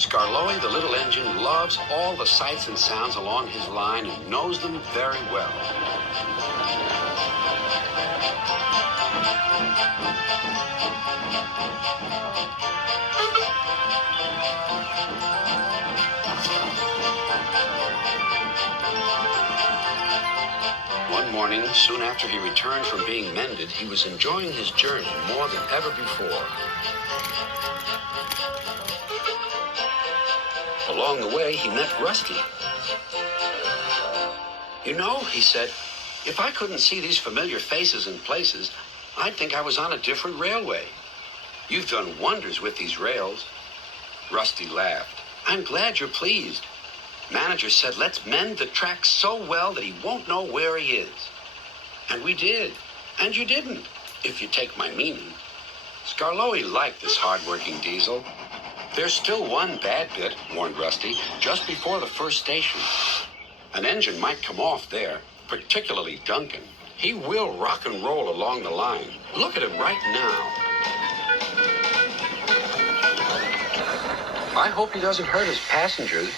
Skarloey, the little engine, loves all the sights and sounds along his line and knows them very well. One morning, soon after he returned from being mended, he was enjoying his journey more than ever before. Along the way, he met Rusty. "You know," he said, "if I couldn't see these familiar faces and places, I'd think I was on a different railway. You've done wonders with these rails." Rusty laughed. "I'm glad you're pleased. Manager said, let's mend the track so well that he won't know where he is. And we did. And you didn't, if you take my meaning." Skarloey liked this hard-working diesel. "There's still one bad bit," warned Rusty, "just before the first station. An engine might come off there, particularly Duncan. He will rock and roll along the line. Look at him right now. I hope he doesn't hurt his passengers."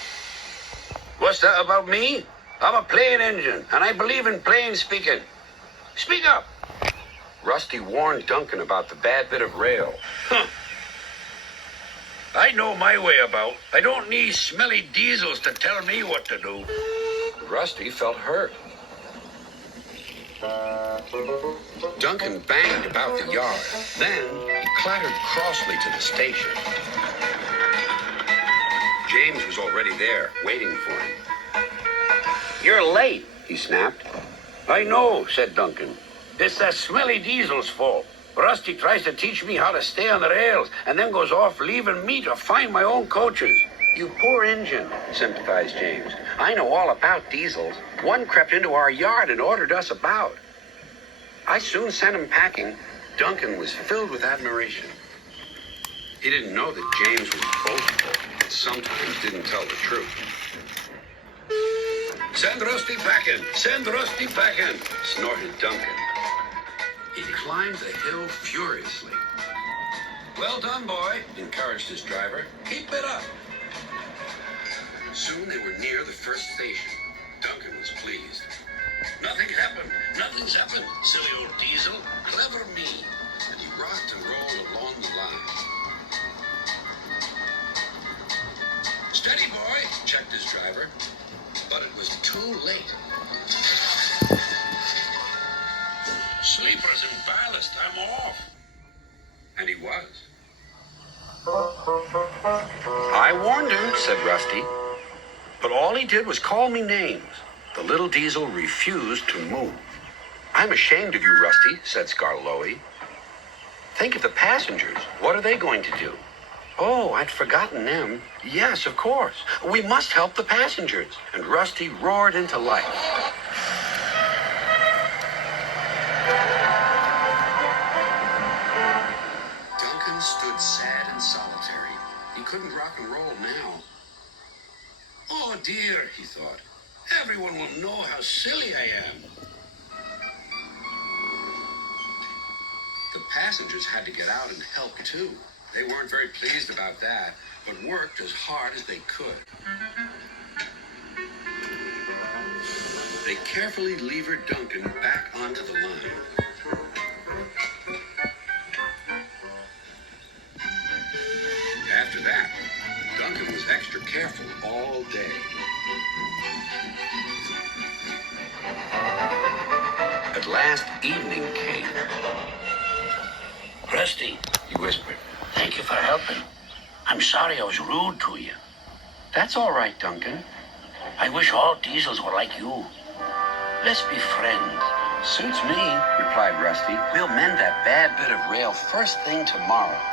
"What's that about me? I'm a plain engine, and I believe in plain speaking. Speak up." Rusty warned Duncan about the bad bit of rail. "I know my way about. I don't need smelly diesels to tell me what to do." Rusty felt hurt. Duncan banged about the yard. Then he clattered crossly to the station. James was already there, waiting for him. "You're late," he snapped. "I know," said Duncan. "It's that smelly diesel's fault. Rusty tries to teach me how to stay on the rails and then goes off leaving me to find my own coaches." "You poor engine," sympathized James. "I know all about diesels. One crept into our yard and ordered us about. I soon sent him packing." Duncan was filled with admiration. He didn't know that James was boastful and sometimes didn't tell the truth. "Send Rusty packing! Send Rusty packing!" snorted Duncan. He climbed the hill furiously. "Well done, boy," encouraged his driver. "Keep it up." Soon they were near the first station. Duncan was pleased. "Nothing happened. Nothing's happened, silly old diesel. Clever me." And he rocked and rolled along the line. "Steady, boy," checked his driver. But it was too late. "Sleepers and ballast, I'm off." And he was. "I warned him," said Rusty. "But all he did was call me names." The little diesel refused to move. "I'm ashamed of you, Rusty," said Skarloey. "Think of the passengers. What are they going to do?" "Oh, I'd forgotten them. Yes, of course. We must help the passengers." And Rusty roared into life. Duncan stood sad and solitary. He couldn't rock and roll now. "Oh, dear," he thought. "Everyone will know how silly I am." The passengers had to get out and help, too. They weren't very pleased about that, but worked as hard as they could. They carefully levered Duncan back onto the line. After that, Duncan was extra careful all day. At last, evening came. "Rusty," he whispered, "thank you for helping. I'm sorry I was rude to you." "That's all right, Duncan." "I wish all diesels were like you. Let's be friends." "Suits me," replied Rusty. "We'll mend that bad bit of rail first thing tomorrow."